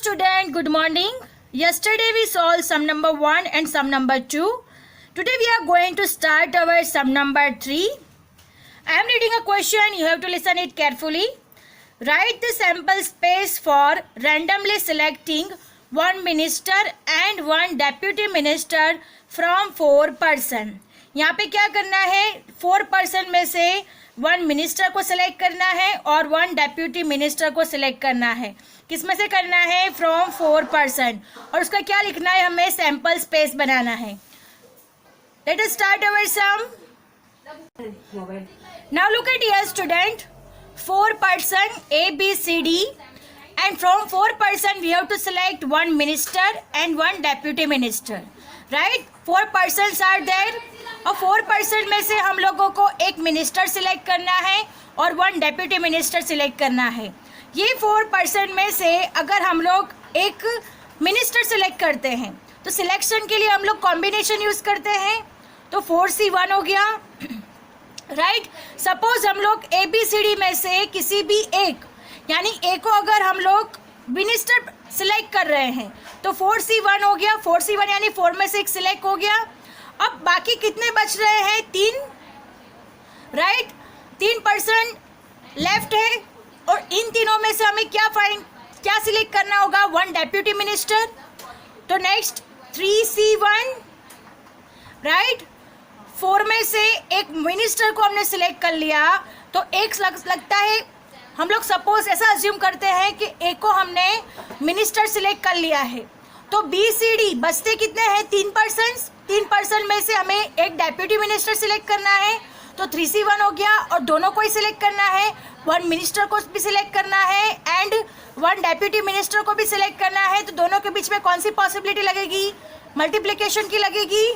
student, good morning. Yesterday we solved sum number 1 and sum number 2. Today we are going to start our sum number 3. I am reading a question, you have to listen it carefully. Write the sample space for randomly selecting one minister and one deputy minister from 4 person. यहाँ पे क्या करना है, 4 person में से 1 minister को select करना है और 1 डेप्यूटी मिनिस्टर को सिलेक्ट करना है. किस में से करना है, फ्रॉम 4 person. और उसका क्या लिखना है, हमें सैम्पल स्पेस बनाना है. Let us start our sum. Now look at here student, 4 person A B C D and from 4 person we have to select 1 minister and 1 deputy minister, right? 4 persons are there और 4 person में से हम लोगों को एक minister select करना है और 1 डेप्यूटी मिनिस्टर सिलेक्ट करना है. ये 4 person में से अगर हम लोग एक मिनिस्टर सिलेक्ट करते हैं तो सिलेक्शन के लिए हम लोग कॉम्बिनेशन यूज़ करते हैं. तो 4C1 हो गया, राइट. सपोज हम लोग ABCD में से किसी भी एक, यानी ए को अगर हम लोग मिनिस्टर सिलेक्ट कर रहे हैं तो 4C1 हो गया. 4C1 यानी 4 में से एक सिलेक्ट हो गया. अब बाकी कितने बच रहे हैं, 3, राइट. 3 person लेफ्ट है और इन तीनों में से हमें क्या सिलेक्ट करना होगा, 1 डेप्यूटी मिनिस्टर. तो नेक्स्ट 3C1, राइट. 4 में से एक मिनिस्टर को हमने सिलेक्ट कर लिया तो एक लगता है, हम लोग सपोज ऐसा अज्यूम करते हैं कि ए को हमने मिनिस्टर सिलेक्ट कर लिया है तो BCD बचते कितने हैं, 3 persons. 3 person में से हमें एक डेप्यूटी मिनिस्टर सिलेक्ट करना है तो 3C1 हो गया और दोनों को ही सिलेक्ट करना है. 1 मिनिस्टर को भी सिलेक्ट करना है एंड 1 डेप्यूटी मिनिस्टर को भी सिलेक्ट करना है. तो दोनों के बीच में कौन सी पॉसिबिलिटी लगेगी, मल्टीप्लिकेशन की लगेगी,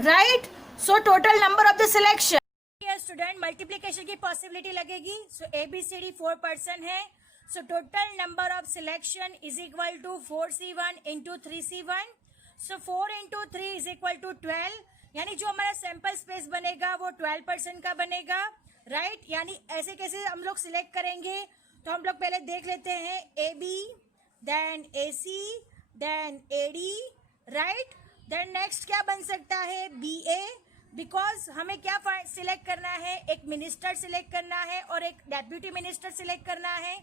right. So total number of the selection, student multiplication की पॉसिबिलिटी लगेगी. सो ABCD 4 person है. So total number of selection is equal to 4C1 into 3C1. So 4 into 3 is equal to 12, यानी जो हमारा sample space बनेगा वो 12 person का बनेगा, राइट. यानी ऐसे कैसे हम लोग सिलेक्ट करेंगे, तो हम लोग पहले देख लेते हैं AB, then AC, then AD, right. Then next क्या बन सकता है, BA, बिकॉज हमें क्या सिलेक्ट करना है, एक मिनिस्टर सिलेक्ट करना है और एक डेप्यूटी मिनिस्टर सिलेक्ट करना है.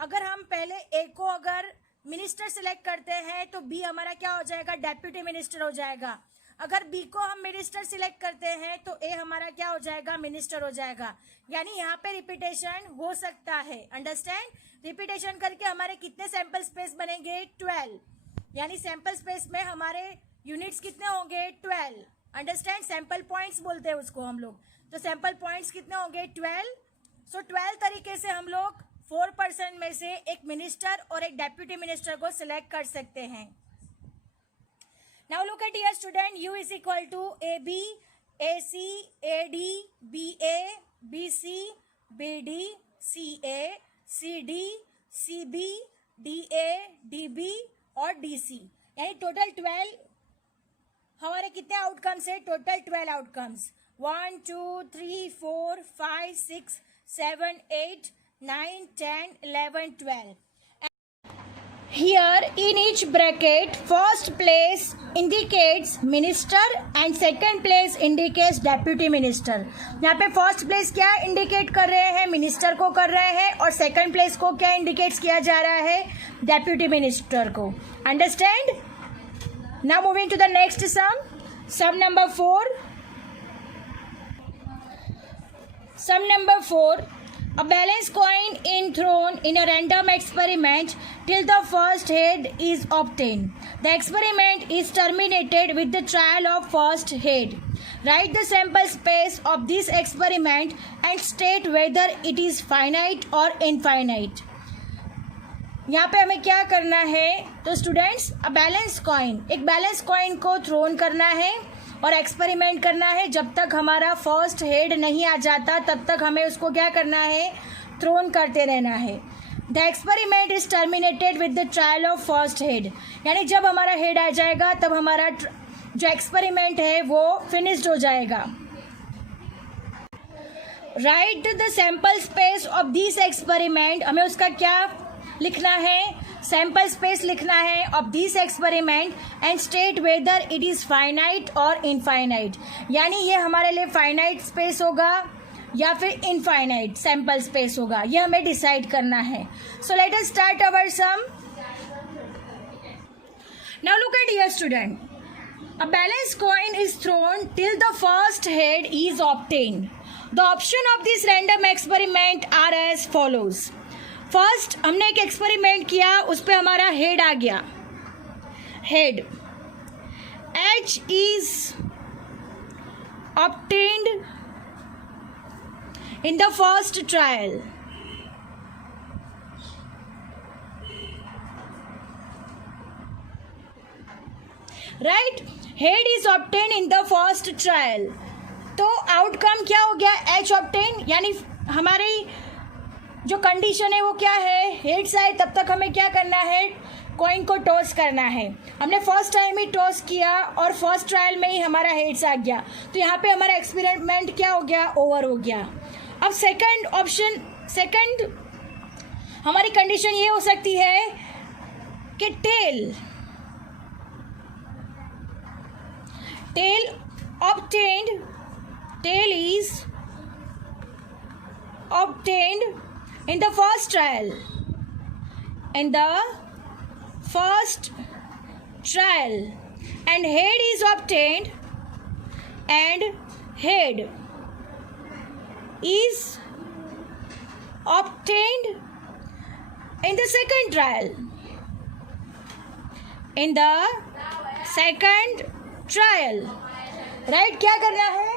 अगर हम पहले ए को अगर मिनिस्टर सिलेक्ट करते हैं तो बी हमारा क्या हो जाएगा, डेप्यूटी मिनिस्टर हो जाएगा. अगर बी को हम मिनिस्टर सिलेक्ट करते हैं तो ए हमारा क्या हो जाएगा, मिनिस्टर हो जाएगा. यानी यहाँ पे रिपीटेशन हो सकता है, अंडरस्टैंड. रिपीटेशन करके हमारे कितने सैंपल स्पेस बनेंगे, 12. यानी सैंपल स्पेस में हमारे यूनिट्स कितने होंगे, 12. अंडरस्टैंड. सैंपल पॉइंट्स बोलते हैं उसको हम लोग. तो सैंपल पॉइंट्स कितने होंगे, 12. सो 12 तरीके से हम लोग 4 person में से एक मिनिस्टर और एक डेप्यूटी मिनिस्टर को सिलेक्ट कर सकते हैं. Now look at here student, U is equal to AB, AC, AD, BA, BC, BD, CA, CD, CB, DA, DB और DC. यानी टोटल 12 हमारे कितने आउटकम्स है, total 12 outcomes. 1 2 3 4 5 6 7 8 9 10 11 12. Here in each bracket first place indicates minister and second place indicates deputy minister. यहाँ पे first place क्या indicate कर रहे हैं, मिनिस्टर को कर रहे हैं और सेकंड प्लेस को क्या इंडिकेट किया जा रहा है, डेप्यूटी मिनिस्टर को. Understand. Now moving to the next sum, sum number 4. Sum number 4. A balanced coin is thrown in a random experiment till the first head is obtained. The experiment is terminated with the trial of first head. Write the sample space of this experiment and state whether it is finite or infinite. यहाँ पे हमें क्या करना है, तो students balance coin, एक balance coin को throne करना है और एक्सपेरिमेंट करना है. जब तक हमारा फर्स्ट हेड नहीं आ जाता तब तक हमें उसको क्या करना है, थ्रोन करते रहना है. The experiment is terminated with the trial of first head. यानी जब हमारा हेड आ जाएगा तब हमारा जो एक्सपेरिमेंट है वो फिनिश्ड हो जाएगा. Right the sample space of this experiment, हमें उसका क्या लिखना है, सैम्पल स्पेस लिखना है of this experiment and state whether it is finite और इनफाइनाइट, यानी ये हमारे लिए फाइनाइट स्पेस होगा या फिर इनफाइनाइट सैम्पल स्पेस होगा, ये हमें डिसाइड करना है. So let us start our sum. Now look at here student. A balanced coin is thrown till the first head is obtained. The option of this random experiment are as follows. First, हमने एक experiment किया, उस पर हमारा head आ गया. Head H is obtained in the first trial. Right, head is obtain in the first trial. तो outcome क्या हो गया? एच ऑब्टेन, यानी हमारी जो कंडीशन है वो क्या है? Head side. तब तक हमें क्या करना है? कॉइन को टॉस करना है. हमने फर्स्ट टाइम ही टॉस किया और फर्स्ट ट्रायल में ही हमारा हेड्स आ गया, तो यहाँ पे हमारा एक्सपेरिमेंट क्या हो गया? ओवर हो गया. अब सेकंड ऑप्शन, सेकंड हमारी कंडीशन ये हो सकती है कि tell obtained, tail is obtained in the first trial. In the first trial, and head is obtained, and head is obtained in the second trial. In the second trial, right. क्या करना है?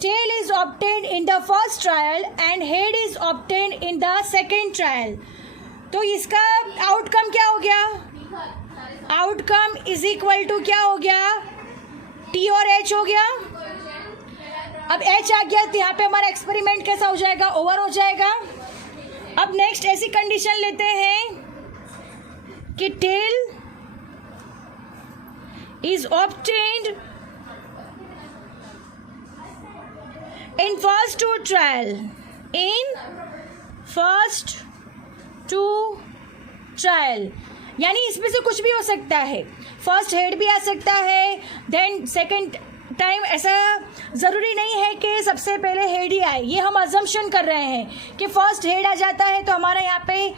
Tail is obtained in the first trial and head is obtained in the second trial. तो इसका outcome क्या हो गया? Outcome is equal to क्या हो गया? टी और एच हो गया. अब एच आ गया तो यहाँ पे हमारा एक्सपेरिमेंट कैसा हो जाएगा? ओवर हो जाएगा. अब नेक्स्ट ऐसी कंडीशन लेते हैं कि tell is obtained in first two trial. In first two trial, यानी इसमें से कुछ भी हो सकता है. फर्स्ट हेड भी आ सकता है, देन सेकंड टाइम. ऐसा ज़रूरी नहीं है कि सबसे पहले हेड ही आए, ये हम अजम्पशन कर रहे हैं कि फर्स्ट हेड आ जाता है तो हमारा यहाँ पे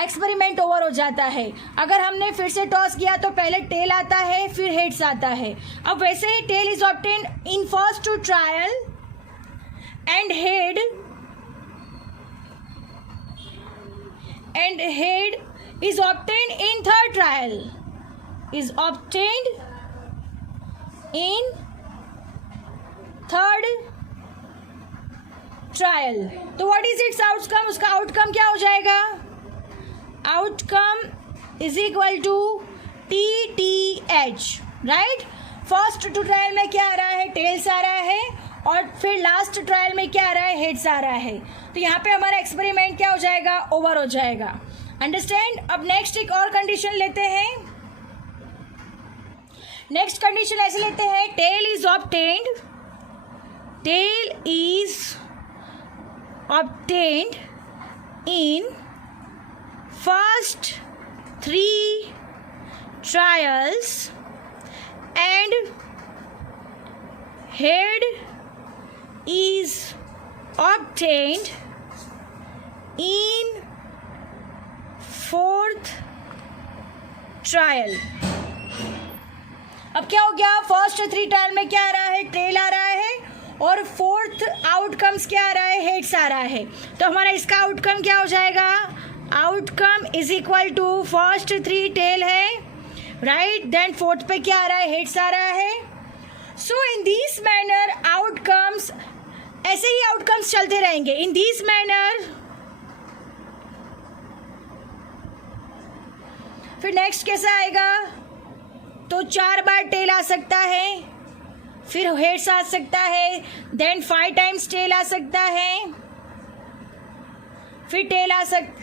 एक्सपेरिमेंट ओवर हो जाता है. अगर हमने फिर से टॉस किया तो पहले टेल आता है, फिर हेड्स आता है. अब वैसे ही tail is obtain in first two trial and head is obtain in third trial. Is obtained in third trial. तो व्हाट इज इट्स आउटकम? उसका आउटकम क्या हो जाएगा? Outcome is equal to T T H, right. First two trial में क्या आ रहा है? टेल्स आ रहा है, और फिर लास्ट ट्रायल में क्या आ रहा है? हेड्स आ रहा है. तो यहाँ पे हमारा एक्सपेरिमेंट क्या हो जाएगा? ओवर हो जाएगा. अंडरस्टैंड. अब नेक्स्ट एक और कंडीशन लेते हैं. नेक्स्ट कंडीशन ऐसे लेते हैं, tail is obtained, tail is obtained in first 3 trials and head is obtained in 4th trial. अब क्या हो गया? फर्स्ट 3 ट्रायल में क्या आ रहा है? टेल आ रहा है, और फोर्थ आउटकम्स क्या आ रहा है? हेड्स आ रहा है. तो हमारा इसका आउटकम क्या हो जाएगा? Outcome is equal to first 3 tail है, राइट. देन फोर्थ पे क्या आ रहा है? हेड्स आ रहा है. So in this manner outcomes, ऐसे ही आउटकम्स चलते रहेंगे. इन दिस मैनर फिर नेक्स्ट कैसा आएगा? तो 4 बार टेल आ सकता है, फिर हेड्स आ सकता है, देन 5 टाइम्स टेल आ सकता है, फिर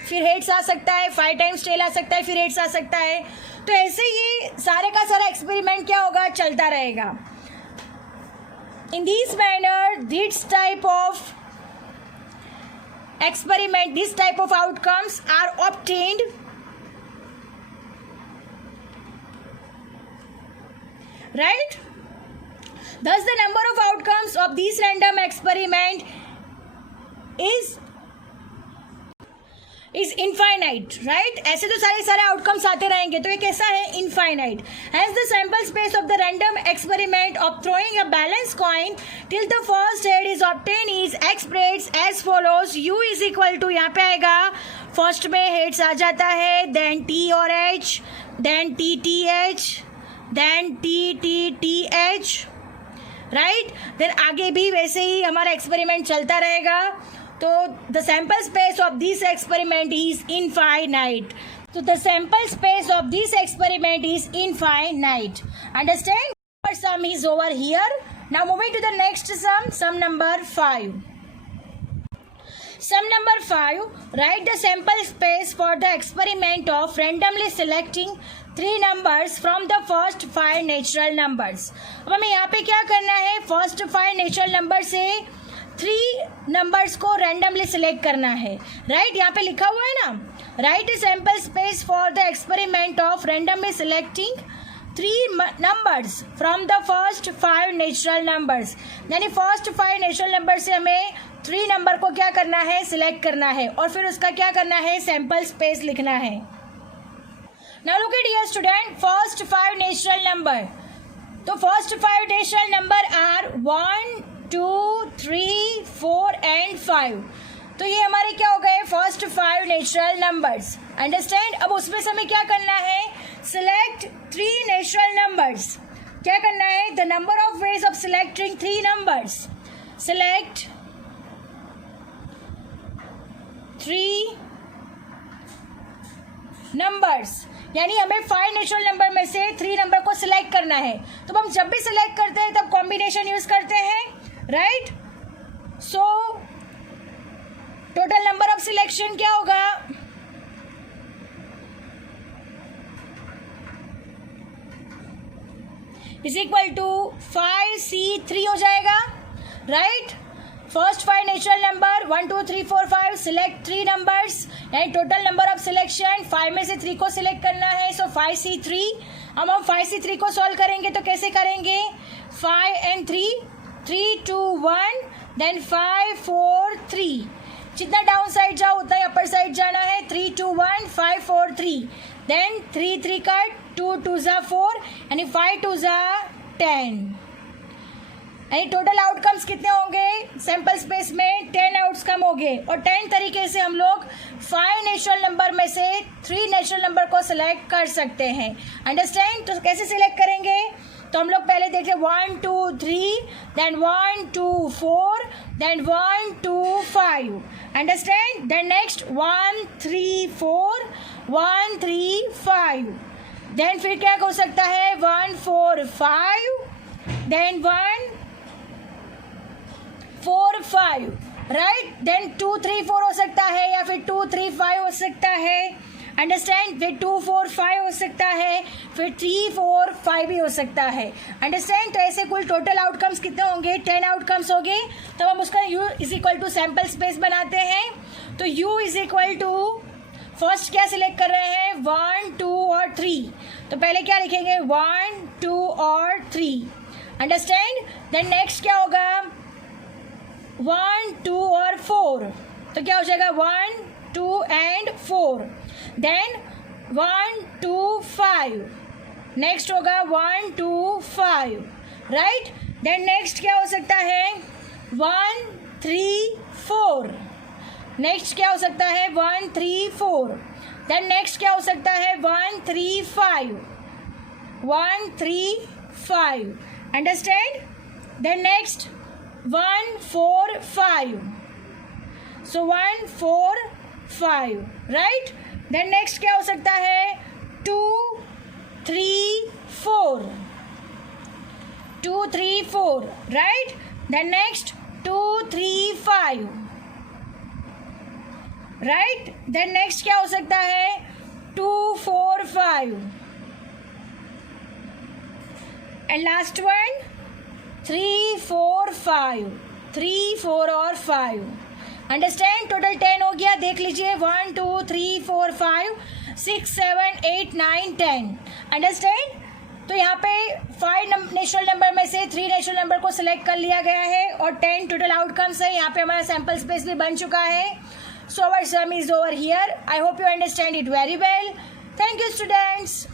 फिर हेड्स आ सकता है, 5 टाइम्स टेल आ सकता है, फिर हेड्स आ सकता है. तो ऐसे ये सारे का सारा एक्सपेरिमेंट क्या होगा? चलता रहेगा. In this manner this type of experiment, this type of outcomes are obtained right? Thus the number of outcomes of these random experiment is infinite, right? ऐसे तो सारे आउटकम्स आते रहेंगे, तो ये कैसा है? Infinite. Hence the sample space of the random experiment of throwing a balance coin till the first head is obtained is expressed as follows. U is equal to, यहाँ पे आएगा फर्स्ट में हेड्स आ जाता है, देन T और H, then T T H, then T T T H, right? Then आगे भी वैसे ही हमारा एक्सपेरिमेंट चलता रहेगा. तो the sample space of this experiment is infinite. तो the sample space of this experiment is infinite. Understand? Sum is over here. Now moving to the next sum number 5. Sum number 5. Write the sample space for the experiment of randomly selecting 3 numbers from the first 5 natural numbers. अब हमें यहाँ पे क्या करना है? First 5 natural number से 3 numbers को randomly select करना है, राइट? यहाँ पे लिखा हुआ है ना, right A sample space for the experiment of randomly selecting 3 numbers from the first 5 natural numbers. यानी फर्स्ट 5 नेचुरल नंबर से हमें 3 नंबर को क्या करना है? सिलेक्ट करना है, और फिर उसका क्या करना है? सैम्पल स्पेस लिखना है. Now look at here student, first 5 natural number. तो first 5 natural number are 1, 2, 3, 4 and 5. तो ये हमारे क्या हो गए? First 5 natural numbers. अंडरस्टैंड? अब उसमें से हमें क्या करना है? Select 3 natural numbers. क्या करना है? The number of ways of selecting 3 numbers. Select 3 numbers. यानी हमें 5 नेचुरल नंबर में से 3 नंबर को सिलेक्ट करना है. तो हम जब भी सिलेक्ट करते हैं तब कॉम्बिनेशन यूज करते हैं, right? So total number of selection क्या होगा? इज इक्वल टू 5C3 हो जाएगा, right? First 5 natural number 1, 2, 3, 4, 5, select 3 numbers, यानी टोटल नंबर ऑफ सिलेक्शन 5 में से 3 को सिलेक्ट करना है. सो 5C3. अब हम 5C3 को सॉल्व करेंगे तो कैसे करेंगे? 5 and 3, 3, 2, 1, देन 5, 4, 3. जितना डाउन साइड जाओ उतना ही अपर साइड जाना है. 3, 2, 1, 5, 4, 3, देन 3, 3 कट, 2, 2 जा 4, यानी 5, 2 जा 10. यानी टोटल आउटकम्स कितने होंगे? सैंपल स्पेस में 10 आउटकम होंगे, और 10 तरीके से हम लोग 5 नेचुरल नंबर में से 3 नेचुरल नंबर को सिलेक्ट कर सकते हैं. अंडरस्टैंड? तो कैसे सिलेक्ट करेंगे? तो हम लोग पहले देखते हैं 1, 2, 3, then 1, 2, 4, then 1, 2, 5. Understand? Then next 1, 3, 4, 1, 3, 5. Then फिर क्या हो सकता है? 1, 4, 5, देन 1, 4, 5, राइट? देन 2, 3, 4 हो सकता है, या फिर 2, 3, 5 हो सकता है. अंडरस्टैंड? फिर 2, 4, 5 हो सकता है, फिर 3, 4, 5 भी हो सकता है. अंडरस्टैंड? तो ऐसे कुल टोटल आउटकम्स कितने होंगे? 10 आउटकम्स होंगे. तो हम उसका U is equal to sample space बनाते हैं. तो U is equal to, first क्या सिलेक्ट कर रहे हैं? 1, 2 और 3. तो पहले क्या लिखेंगे? 1, 2 और 3. अंडरस्टैंड? देन नेक्स्ट क्या होगा? 1, 2 और 4. तो क्या हो जाएगा? 1, 2 एंड 4. देन 1, 2, 5. नेक्स्ट होगा 1, 2, 5, राइट? देन नेक्स्ट क्या हो सकता है? 1, 3, 4. नेक्स्ट क्या हो सकता है? 1, 3, 4. देन नेक्स्ट क्या हो सकता है? 1, 3, 5. 1, 3, 5. Understand? Then next 1, 4, 5. So 1, 4, 5, right? Then next क्या हो सकता है? 2, 3, 4. 2, 3, 4, right? Then next 2, 3, 5, right? Then next क्या हो सकता है? 2, 4, 5. And last one 3, 4, 5. 3, 4 और 5. अंडरस्टैंड? टोटल 10 हो गया. देख लीजिए 1, 2, 3, 4, 5, 6, 7, 8, 9, 10. अंडरस्टैंड? तो यहाँ पे 5 नेचुरल नंबर में से 3 नेचुरल नंबर को सिलेक्ट कर लिया गया है और 10 टोटल आउटकम्स है। यहाँ पे हमारा सैम्पल स्पेस भी बन चुका है। So our sum is over here. I hope you understand it very well. Thank you students.